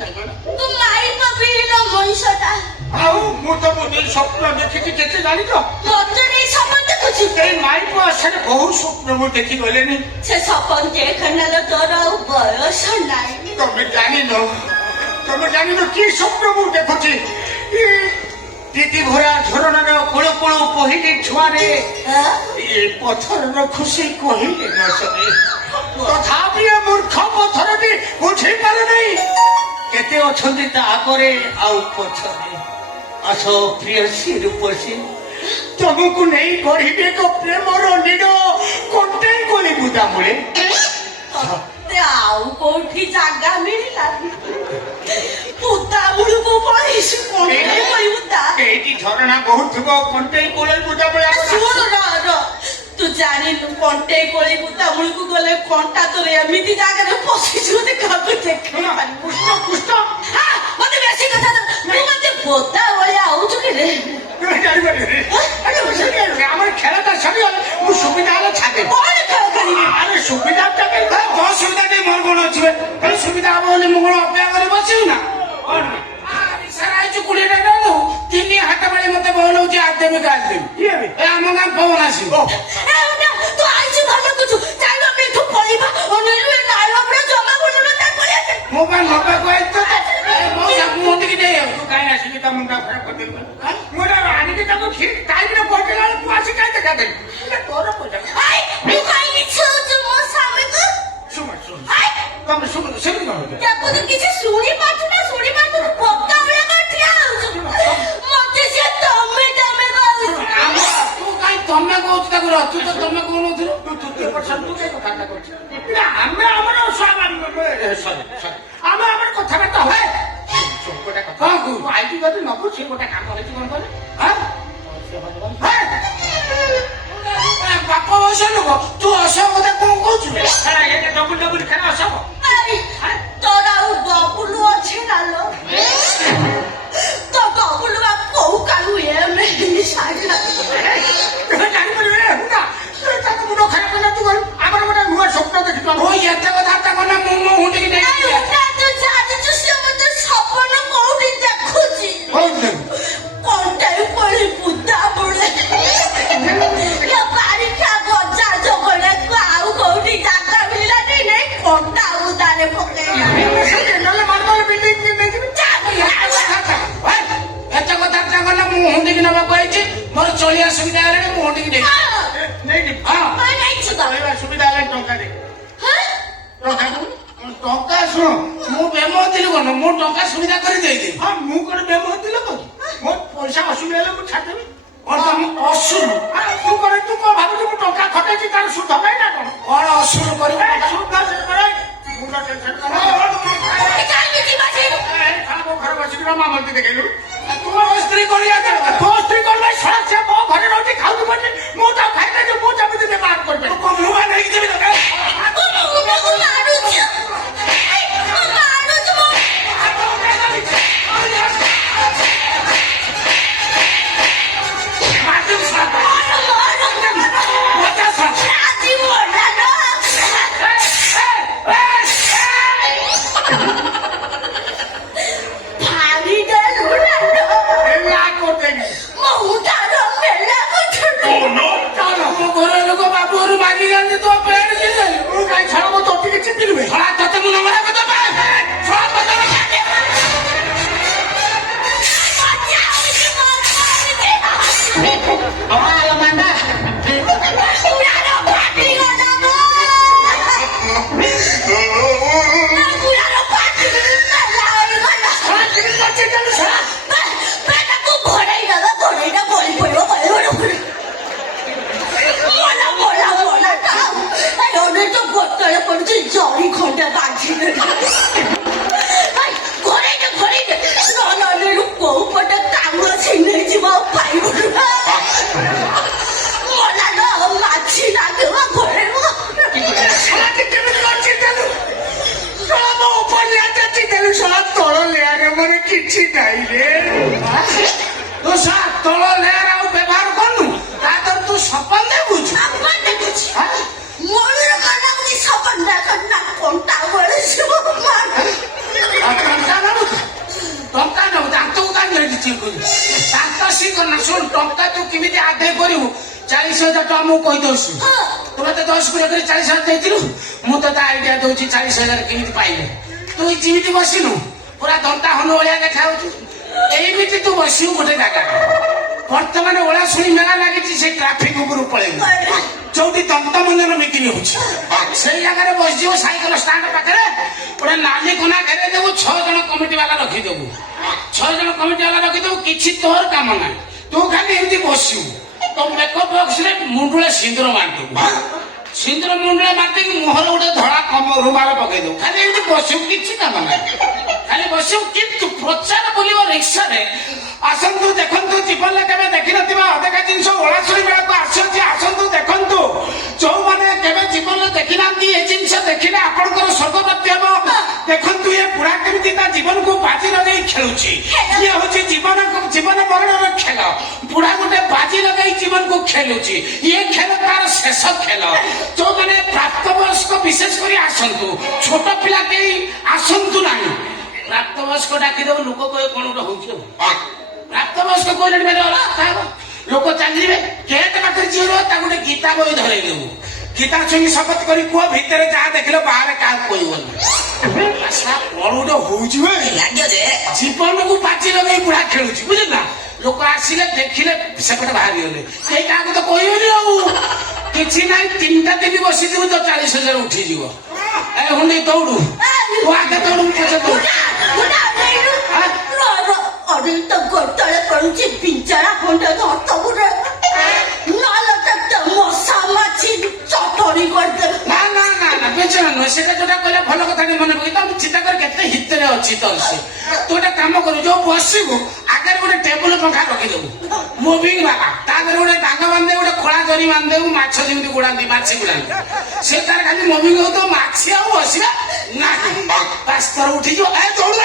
ତୁ ମାଇପ ବିହୀନ ମଣିଷଟା। ଆଉ ମୁଁ ତ ବହୁତ ସ୍ୱପ୍ନ ଦେଖିଛି କେତେ ଜାଣିଛ? ମତେ ନେଇ ସପନ ଦେଖୁଛୁ। ଏଇ ମାଇପ ଆଶାରେ ବହୁତ ସ୍ୱପ୍ନ ମୁଁ ଦେଖି ଗଲେନି। ସେ ସପନ ଦେଖନେଲ ତୋର ଆଉ ବୟସ ନାହିଁ। ତମେ ଜାଣିନ କି ସ୍ୱପ୍ନ ମୁଁ ଦେଖୁଛି? ଦିଦି ଭରା ଝରଣାର କୁଳୁ କୁଳୁ ପହିଲି ଛୁଆରେ ଏ ପଥରର ଖୁସି କହିଲେ ନ ସରେ। ତଥାପି ଏ ମୂର୍ଖ ପଥରଟି ବୁଝିପାରେ ନାହିଁ କେତେ ଅଛନ୍ତି ତା ଆଗରେ ଆଉ ପଛରେ। ଆସ ପ୍ରିୟସୀ ରୂପସୀ, ତମକୁ ନେଇ ଗଢିବି ଏକ ପ୍ରେମର ନୀଡ଼ କଣ୍ଟେଇ ଗଳି ବୁଦା ମୂଳେ। ଆଉ କୋଉଠି ଜାଗା ମିଳିଲାନି। ବୁଦା ମୂଳକୁ ପଳେଇଛୁ କଣ୍ଟେଇ ଗଳି ବୁଦା। ଏଇଠି ଝରଣା ବହୁଥିବ କଣ୍ଟେଇ କୋଳି ବୁଦା ମୂଳେ। ଶୁଣ ତୁ ଜାଣିନୁ କଣ୍ଟେଇ କୋଳି ବୁଦା ମୂଳକୁ ଗଲେ କଣ୍ଟା ତୋର ଏମିତି ଜାଗାରେ ପଶିଛୁ ମତେ କାହାକୁ ଦେଖେଇ ମତେ ବେଶୀ କଥା ତୁ ମତେ ବୋଦା ଭଳିଆ ହଉଛୁ କି ରେ? আমার খেলাটা সরিগলে মু সুবিধা হলে ছাড়ে। কଣ ଖେଳ ଖେଳିବି? আরে সুবিধাটা তোর সুবিধা নেই মোর কোন ଅଛି বে সুবিধা হব বলে ମୁଁ କଣ ଅପେକ୍ଷା କରି ବସିବୁ ନା? ସାରା ଆଇଛୁ 20 ଟା ରୁ 3 ହାତ ବେଳେ ମତେ ବହଲଉଛି ଆଦେବି କାଦେବି ଏ ଆମ ଗାଁ ପବନ ଆସିବ। ତୁ ଆଇଛୁ ଭଲ ଦେଖୁଛୁ ଚାଲ ଆମେ ଏଠୁ ପଳେଇବା। ଅନେଇଲୁ ଏ ନାଳ ଉପରେ ଜମା ବୁଲୁ ନା ତା ପଳେଇ ଆସେ। ମୋ ପାଇଁ ନବାକୁ ଆଇଛୁ ତ ମୋ ମୁଁ ଟିକେ ଦେଇ ତୁ କାଇଁ ଆସିବି ତା ମୁଣ୍ଡ ଖରାପ କରିଦେଲୁ? ମୁଁ ଆଣିକି ତାକୁ ଠିକ ଟାଇମରେ ପହଞ୍ଚେଇଲା ବେଳକୁ ତୁ ଆସି କାଇଁ ଦେଖାଦେଲୁ? ତୋର ପଇସା ତୁ କାଇଁ ମିଛ ହଉଛୁ ମୋ ସ୍ୱାମୀକୁ? ତମେ ସେମିତି କଣ ଦେଖୁଛୁ କିଛି ଶୁଣି ପାରୁଛୁ ନା ଶୁଣି ପାରୁଛୁ? ପକ୍କା ଭଳିଆ କଣ ଠିଆ ହଉଛୁ? ମତେ ସେ ତମେ କହୁଛୁ। ତୁ କାଇଁ ତମେ କହୁଛୁ ତାକୁ ରହ ତୁ ତ ତମେ କହୁନଥିଲୁ। ଆମେ ଆମର ଆମେ ଆମର କଥାବାର୍ତ୍ତା ହୁଏ। କଣ କହୁ ଆଇଟି ଯଦି ନବୁ ସେ ଗୋଟେ କାମ ହେଇଛି କଣ କଲେ? ବାପ ବୟସ ଲୋକ ତୁ ଅସହ କଥା କଣ କହୁଛୁ? ଡବୁଲ ଡବୁଲ ଖେଳ ଅସବ। ତୋର ଆଉ ବବୁଲୁ ଅଛି ନା ଲୋ? ତୋ ବବୁଲୁ ବା କୋଉ କାଳୁ ଏମିତି ସାଇଲା। ଜାଣିପାରିବେ ତାକୁ ମୁଣ୍ଡ ଖରାପ କଲା ତୁ ଆମର ଗୋଟେ ନୂଆ ସ୍ୱପ୍ନ ଦେଖିଛୁ। ମୁଁ ଏତେ କଥାବାର୍ତ୍ତା କଲେ ମୁଁ ମୋ ହୁଣ୍ଡିକି ନେଇ ତୁ ଜାଣିଛୁ ସେ ମତେ ସପନ କୋଉଠି ଦେଖୁଛି? କଣ୍ଟାଇ ପଳି ବୁଦା ମୂଳେ ବାରିକା ଗଜା ଜଗଣକୁ ଆଉ କୋଉଠି ଜାଗା ମିଳିଲାନି ନାଇଁ କଣ୍ଟା ବୁଦାରେ ପକେଇ ନହେଲେ ମାର୍ବଲ ବିଲ୍ଡିଂ ନେଇଯିବି। ଏତେ କଥାବାର୍ତ୍ତା କଲେ ମୁଁ ହୁଣ୍ଡିକି ନେବାକୁ ଆଇଛି ମୋର ଚଳିଆ ସୁବିଧା ହେଲାଣି ମୁଁ ହୁଣ୍ଡିକି ନେଇ ସୁବିଧା ହେଲେ ଟଙ୍କା ଦେ ଟଙ୍କା ଶୁଣ ମୁଁ ବେମ ଥିଲି କଣ ମୁଁ ଟଙ୍କା ସୁବିଧା କରି ଦେଇଦେବି। ହଁ ମୁଁ କଣ ବେମ ଥିଲେ କଣ ମୋ ପଇସା ଅସୁବିଧା ହେଲେ ମୁଁ ଛାଡ଼ିଦେବି। ଅସୁର ତୁ କଣ ଭାବୁଛୁ ମୁଁ ଟଙ୍କା ଖଟେଇଛି ତାର ସୁଧ ପାଇଁ ନା କଣ? କଣ ଅସୁର କରିବ ମୁଣ୍ଡ ଟେନସନ କର। ଘରେ ବସିକି ରମା ମନ୍ତ୍ରୀ ଦେଖେଇଲୁ ତୁମ ସ୍ତ୍ରୀ କରିବା ତୋ ସ୍ତ୍ରୀ କଣ ପାଇଁ ସଳା ସେ ମୋ ଘରେ ରହୁଛି ଖାଉଛୁ ବୋଲି ମୁଁ ତ ଖାଇଦେବି ମୁଁ ଯେମିତି ବ୍ୟବହାର କରିବି ମୁଁ ନେଇକି ଯିବି ଘର ଲୋକ ବାବୁ ଘରୁ ମାଗି ଗଲେ ତ ପେଟ ମୁଁ କାଇଁ ଛାଡ଼ ମୁଁ ତୋ ଟିକେ ଚିପିଲିବେ ତତେ ମୁଁ ନମ୍ବର କଥା ଜରି ଖଣ୍ଡେ ବାଜିଲେ କୋଉ ପଟେ କାମ ଛିନେଇଯିବ ପାଇବୁନି ମାଛି ଲାଗିବ ଘରେ ତଳ ଲେୟାରେ ମୋର କିଛି ନାହିଁ ରେ ତୁ ତଳ ଲେୟାର ଆଉ ବ୍ୟବହାର କରୁନୁ ତା ତର ତୁ ସପନ ଦେଖୁଛୁ ମୂଳରୁ ସପନ ଦେଖ ନା କଣ୍ଟା ବଳେ କଣ୍ଟା ଆଦାୟ କରିବୁ 40,000 ଟଙ୍କା ମୁଁ କହିଦଉଛୁ ତୁ ମତେ 10 କୋଡ଼ିଏ କରି 40,000 ଦେଇଥିଲୁ ମୁଁ ତତେ ଆଇଡିଆ ଦଉଛି 40,000 କେମିତି ପାଇବୁ ତୁ ଯେମିତି ବସିନୁ ପୁରା ଦନ୍ତା ହନୁ ଭଳିଆ ଦେଖାଯାଉଛୁ ଏମିତି ତୁ ବସିବୁ ଗୋଟେ ଜାଗାରେ ବର୍ତ୍ତମାନ ଓଳାଶୁଣି ମେଳା ଲାଗିଛି ସେ ଟ୍ରାଫିକ ଉପରୁ ପଳେଇବୁ ଯୋଉଠି ଦନ୍ତ ମନ୍ଦିର ମିଟିଂ ହଉଛି ସେଇ ଜାଗାରେ ବସିଯିବ ସାଇକେଲ ଷ୍ଟାଣ୍ଡ ପାଖରେ ଗୋଟେ ନାଲି କନା ଘେରେଇ ଦେବୁ 6 ଜଣ କମିଟି ବାଲା ରଖିଦେବୁ 6 ଜଣ କମିଟି ବାଲା ରଖିଦେବୁ କିଛି ତୋର କାମ ନାହିଁ ତୁ ଖାଲି ଏମିତି ବସିବୁ ତୋ ମେକଅପ ବକ୍ସରେ ମୁଣ୍ଡୁଳେ ସିନ୍ଦୁର ମାରିଦେବୁ ସିନ୍ଦୁର ମୁଣ୍ଡୁଳେ ମାରିଦେଇକି ମୁହଁରେ ଗୋଟେ ଧଳା ରୁମାଲ ପକେଇଦେବୁ ଖାଲି ଏମିତି ବସିବୁ କିଛି କାମ ନାହିଁ ଖାଲି ବସିବୁ କିନ୍ତୁ ପ୍ରଚାର ବୁଲିବ ରିକ୍ସାରେ ଆସନ୍ତୁ ଦେଖନ୍ତୁ ଜୀବନରେ କେବେ ଦେଖିନଥିବା ଅଦେଖା ଜିନିଷ ଓଳାଶୁଣି ମେଳାକୁ ଆସୁଛି ଆସନ୍ତୁ ଦେଖନ୍ତୁ ଯୋଉମାନେ କେବେ ଜୀବନରେ ଦେଖିନାହାନ୍ତି ଏ ଜିନିଷ ଦେଖିଲେ ଆପଣଙ୍କର ସ୍ୱର୍ଗପ୍ରାପ୍ତି ହବ ଦେଖନ୍ତୁ ଏ ବୁଢା କେମିତି ତା ଜୀବନକୁ ବାଜି ଲଗେଇ ଖେଳୁଛି ଇଏ ହଉଛି ଜୀବନ ମରଣର ଖେଳ ବୁଢା ଗୋଟେ ବାଜି ଲଗେଇ ଜୀବନକୁ ଖେଳୁଛି ଇଏ ଖେଳ ତାର ଶେଷ ଖେଳ ଯୋଉମାନେ ପ୍ରାପ୍ତବୟସ୍କ ବିଶେଷ କରି ଆସନ୍ତୁ ଛୋଟ ପିଲା କେହି ଆସନ୍ତୁ ନାହିଁ ପ୍ରାପ୍ତବୟସ୍କ ଡାକିଦେବୁ ଲୋକ କହେ କଣ ଗୋଟେ ହଉଛି ପ୍ରାପ୍ତବୟସ୍କ କହିଲେ ଲୋକ ଚାଲିଯିବେ କେତେ ପାଖରେ ଝିଅ ରହିବ ତାକୁ ଗୋଟେ ଗୀତା ବହି ଧରେଇ ଦେବୁ ଗୀତା ଛୁଇଁ ଶପଥ କରି କୁହ ଭିତରେ ଯାହା ଦେଖିଲ ବାହାରେ କାହାକୁ କହିବନି କଣ ଗୋଟେ ହଉଛି ଜୀବନକୁ ବାଜି ଲଗେଇ ବୁଢା ଖେଳୁଛି ବୁଝିଲ ନା ଲୋକ ଆସିଲେ ଦେଖିଲେ ସେପଟେ ବାହାରିଗଲେ କେହି କାହାକୁ ତ କହିବନି ଆଉ କିଛି ନାହିଁ 3ଟା ଦିନ ବସିଥିବୁ ତ 40,000 ଉଠିଯିବ ଏ ହୁଣ୍ଡି ଦୌଡୁ ତୁ ଆଗେ ଦୌଡୁ ପଛେ ଦୌଡୁ 어릴 때 걸떨에 번지 빈자라 혼자 덮어보래 나를 때 머사마치 쩌터리 걸들 ନା ନା ନା ନା ବେଚଣା ନୁହେଁ ସେଟା ଯୋଉଟା କହିଲେ ଭଲ କଥାଟି ମନେ ପକେଇ ତମେ ଚିନ୍ତା କରି କେତେ ହିତରେ ଅଛି ତୋର ସେ ତୁ ଗୋଟେ କାମ କରୁ ଯୋଉ ବସିବୁ ଆଗରେ ଗୋଟେ ଟେବୁଲ ପଙ୍ଖା ରଖିଦେବୁ ମୁଭିଂ ବାଲା ତା ଦେହରେ ଗୋଟେ ଡାଙ୍ଗ ବାନ୍ଧି ଗୋଟେ ଖୋଳା ଜରି ବାନ୍ଧିଦେବୁ ମାଛ ଯେମିତି ଗୁଡାନ୍ତି ମାଛି ଗୁଡାନ୍ତି ସେ ତାର ଖାଲି ମୁଭିଂ ହଉଥିବ ମାଛି ଆଉ ବସିବା ନାହିଁ ବାସ୍ତର ଉଠିଯିବ ଏ ଦୌଡୁ